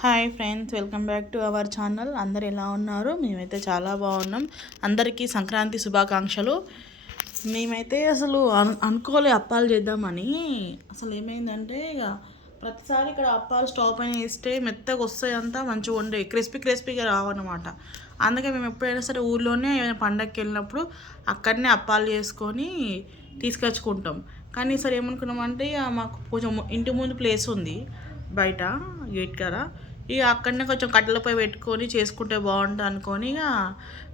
Hi friends welcome back to our channel. అందరు ఎలా ఉన్నారు? మేమైతే చాలా బాగున్నాం. అందరికీ సంక్రాంతి శుభాకాంక్షలు. మేమైతే అసలు అనుకోలే అప్పాలు చేద్దామని. అసలు ఏమైందంటే ఇక ప్రతిసారి ఇక్కడ అప్పాలు స్టవ్ పైన వేస్తే మెత్తగా వస్తాయి అంతా మంచిగా ఉండే క్రిస్పీ క్రిస్పీగా రావన్నమాట. అందుకే మేము ఎప్పుడైనా సరే ఊర్లోనే ఏమైనా పండగకి వెళ్ళినప్పుడు అక్కడనే అప్పాలు చేసుకొని తీసుకొచ్చుకుంటాం. కానీ ఈసారి ఏమనుకున్నామంటే ఇక మాకు కొంచెం ఇంటి ముందు ప్లేస్ ఉంది. బయట గేట్ కదా ఇక అక్కడనే కొంచెం కట్టెల పొయ్యి పెట్టుకొని చేసుకుంటే బాగుంటుంది అనుకొని ఇక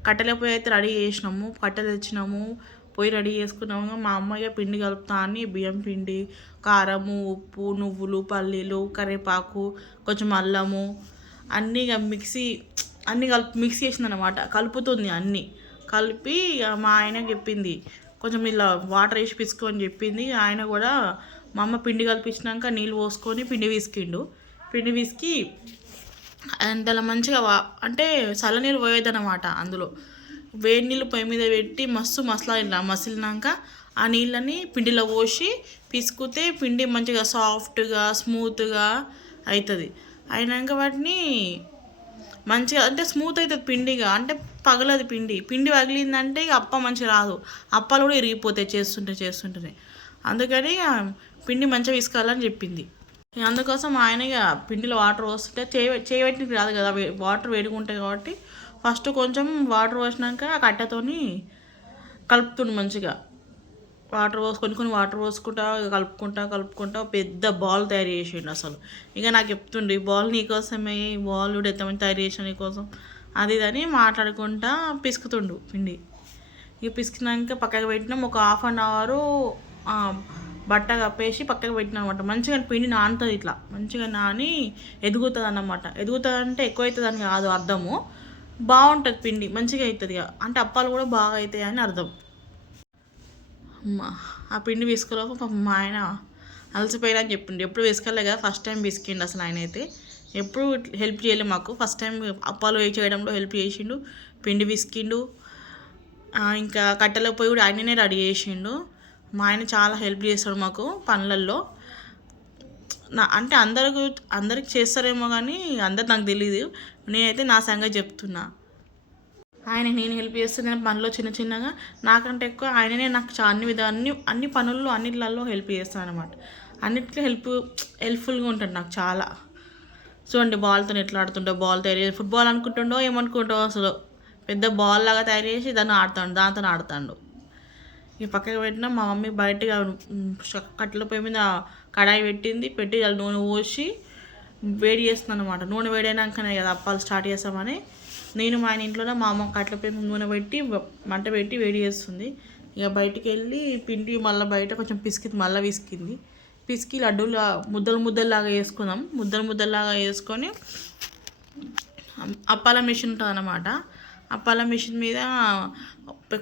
కట్టెల పొయ్యి అయితే రెడీ చేసినాము. కట్టెలు తెచ్చినాము పొయ్యి రెడీ చేసుకున్నాము. మా అమ్మయ్య పిండి కలుపుతా అని బియ్యం పిండి కారము ఉప్పు నువ్వులు పల్లీలు కరివేపాకు కొంచెం అల్లము అన్నీ ఇక మిక్సీ అన్నీ కలిపి మిక్స్ చేసింది అనమాట కలుపుతుంది అన్నీ. కలిపి ఇక మా ఆయన చెప్పింది. కొంచెం ఇలా వాటర్ వేసి పిసుకో అని చెప్పింది. ఆయన కూడా మా అమ్మ పిండి కలిపించినాక నీళ్ళు పోసుకొని పిండి విసికిండు. పిండి విసికి అంతలా మంచిగా వా అంటే చల్లనీళ్ళు పోయేదన్నమాట అందులో. వేడి నీళ్ళు పొయ్యి మీద పెట్టి మస్తు మసలా మసిలినాక ఆ నీళ్ళని పిండిలో పోసి పిసుకుతే పిండి మంచిగా సాఫ్ట్గా స్మూత్గా అవుతుంది అయినాక వాటిని మంచిగా అంటే స్మూత్ అవుతుంది పిండిగా. అంటే పగలదు పిండి. పిండి పగిలిందంటే ఇక అప్ప మంచిగా రాదు. అప్పాలు కూడా ఇరిగిపోతాయి చేస్తుంటే చేస్తుంటేనే. అందుకని పిండి మంచిగా తీసుకోవాలని చెప్పింది. అందుకోసం ఆయన ఇక పిండిలో వాటర్ పోస్తుంటే చేయ చేయబెట్టినకి రాదు కదా. వాటర్ వేడిగా ఉంటాయి కాబట్టి ఫస్ట్ కొంచెం వాటర్ పోసినాక ఆ కట్టెతోని కలుపుతుండు మంచిగా. వాటర్ పోసి కొన్ని కొన్ని వాటర్ పోసుకుంటా కలుపుకుంటా కలుపుకుంటా పెద్ద బాల్ తయారు చేసిండు అసలు. ఇక నాకు చెప్తుండు ఈ బాల్ నీకోసమే ఈ బాల్ కూడా ఎంతమంది తయారు చేసిన నీకోసం అది ఇది అని మాట్లాడుకుంటా పిసుకుతుండు పిండి. ఇక పిసికినాక పక్కకు పెట్టినాం ఒక హాఫ్ అన్ అవరు బట్ట కప్పేసి పక్కకు పెట్టినాం అనమాట మంచిగా పిండి నానుతుంది ఇట్లా. మంచిగా నాని ఎదుగుతుంది అన్నమాట. ఎదుగుతుంది అంటే ఎక్కువ అవుతుంది అని కాదు అర్థము. బాగుంటుంది పిండి మంచిగా అవుతుంది ఇక. అంటే అప్పాలు కూడా బాగా అవుతాయి అని అర్థం. ఆ పిండి వేసుకోలేక పాపం మా ఆయన అలసిపోయినా అని చెప్పిండు. ఎప్పుడు పిసుకలే కదా ఫస్ట్ టైం పిసికిండు అసలు ఆయన అయితే. ఎప్పుడు హెల్ప్ చేయలేదు మాకు. ఫస్ట్ టైం అప్పాలు వేయి చేయడంలో హెల్ప్ చేసిండు పిండి విసికిండు ఇంకా కట్టెల పోయి కూడా ఆయననే రెడీ చేసిండు. మా ఆయన చాలా హెల్ప్ చేస్తాడు మాకు పనులల్లో. నా అంటే అందరికి అందరికి చేస్తారేమో కానీ అందరు నాకు తెలియదు నేనైతే నా సంగతి చెప్తున్నా. ఆయన నేను హెల్ప్ చేస్తున్నాను పనిలో చిన్న చిన్నగా నాకంటే ఎక్కువ ఆయననే నాకు అన్ని విధ అన్ని అన్ని పనుల్లో అన్నిట్లలో హెల్ప్ చేస్తాను అనమాట అన్నిట్లో హెల్ప్ హెల్ప్ఫుల్గా ఉంటాడు నాకు చాలా. చూడండి బాల్తో ఎట్లా ఆడుతుండో బాల్ తయారు చేసి ఫుట్బాల్ అనుకుంటుండో ఏమనుకుంటావు అసలు. పెద్ద బాల్ లాగా తయారు చేసి దాన్ని ఆడుతాడు దాంతో ఆడుతాడు. ఈ పక్కకి పెట్టిన మా మమ్మీ బయటగా ఉమ్, కట్టెల పొయ్యి మీద కడాయి పెట్టింది పెట్టి అలా నూనె పోసి వేడి చేస్తుంది అనమాట నూనె వేడైనాకనే కదా అప్పాలు స్టార్ట్ చేస్తామని. నేను మా ఆయన ఇంట్లోనే మా అమ్మ కట్ల పొయ్యి నూనె పెట్టి మంట పెట్టి వేడి చేస్తుంది. ఇక బయటికి వెళ్ళి పిండి మళ్ళీ బయట కొంచెం పిసికి మళ్ళీ పిసికింది పిసికి లడ్డూలు ముద్దలు ముద్దలాగా వేసుకుందాం ముద్దలు ముద్దలాగా వేసుకొని అప్పాల మిషన్ ఉంటుంది అనమాట అప్పాల మిషన్ మీద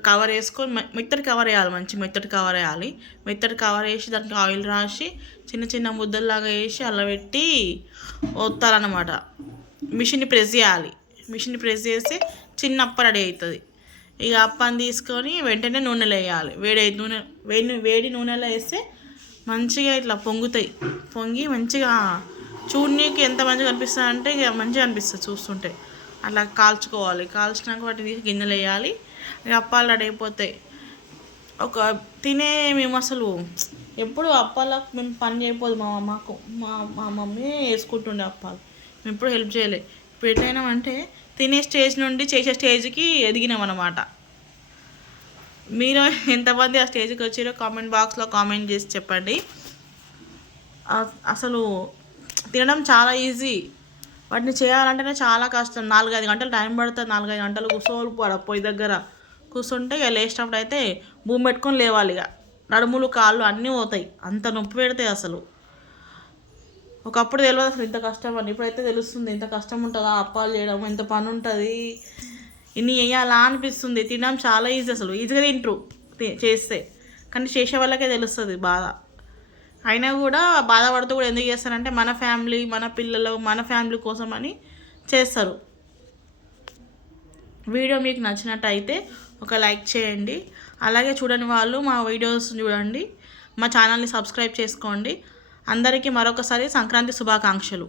కవర్ వేసుకొని మెత్తడి మెత్తటి కవర్ వేయాలి మంచి మెత్తటి కవర్ వేయాలి. మెత్తటి కవర్ వేసి దానికి ఆయిల్ రాసి చిన్న చిన్న ముద్దల్లాగా వేసి అల్లబెట్టి పెట్టి వత్తాలన్నమాట మిషన్ని ప్రెస్ చేయాలి. మిషన్ ప్రెస్ చేస్తే చిన్న అప్ప రెడీ అవుతుంది. ఇక అప్పని తీసుకొని వెంటనే నూనెలో వేయాలి వేడి నూనె వేడి వేడి నూనెలో వేస్తే మంచిగా ఇట్లా పొంగుతాయి. పొంగి మంచిగా చూడనీకి ఎంత మంచిగా అనిపిస్తుంది అంటే ఇక మంచిగా అనిపిస్తుంది చూస్తుంటే. అట్లా కాల్చుకోవాలి. కాల్చినాక వాటిని తీసి గిన్నెలు వేయాలి. ఇక అప్పాలు రెడీ అయిపోతాయి. ఒక తినే మేము అసలు ఎప్పుడు అప్పాలకు మేము పని చేయకపోదు మా మాకు మా మా మమ్మీ వేసుకుంటుండే అప్పాలు. మేము ఎప్పుడు హెల్ప్ చేయలేదు ఇప్పుడు అంటే తినే స్టేజ్ నుండి చేసే స్టేజ్కి ఎదిగినాం అన్నమాట మీరు ఎంతమంది ఆ స్టేజ్కి వచ్చారో కామెంట్ బాక్స్లో కామెంట్ చేసి చెప్పండి. అసలు తినడం చాలా ఈజీ. వాటిని చేయాలంటేనే చాలా కష్టం. నాలుగైదు గంటలు టైం పడుతుంది. నాలుగైదు గంటలు కూర్చోవాలి పడ పొయ్యి దగ్గర. కూర్చుంటే ఇక లేచినప్పుడు అయితే భూమి పెట్టుకొని లేవాలి ఇక నడుములు కాళ్ళు అన్నీ పోతాయి. అంత నొప్పి పెడతాయి అసలు. ఒకప్పుడు తెలియదు అసలు ఇంత కష్టం అని. ఇప్పుడైతే తెలుస్తుంది ఇంత కష్టం ఉంటుందా అప్పాలు చేయడం ఎంత పని ఉంటుంది. ఇన్ని వేయాలా అనిపిస్తుంది. తినడం చాలా ఈజీ అసలు. ఈజీగా తింటారు చేస్తే. కానీ చేసే వాళ్ళకే తెలుస్తుంది బాధ. అయినా కూడా బాధపడుతూ కూడా ఎందుకు చేస్తారంటే మన ఫ్యామిలీ మన పిల్లలు మన ఫ్యామిలీ కోసం అని చేస్తారు. వీడియో మీకు నచ్చినట్టయితే ఒక లైక్ చేయండి. అలాగే చూడని వాళ్ళు మా వీడియోస్ చూడండి. మా ఛానల్ని సబ్స్క్రైబ్ చేసుకోండి. అందరికీ మరొకసారి సంక్రాంతి శుభాకాంక్షలు.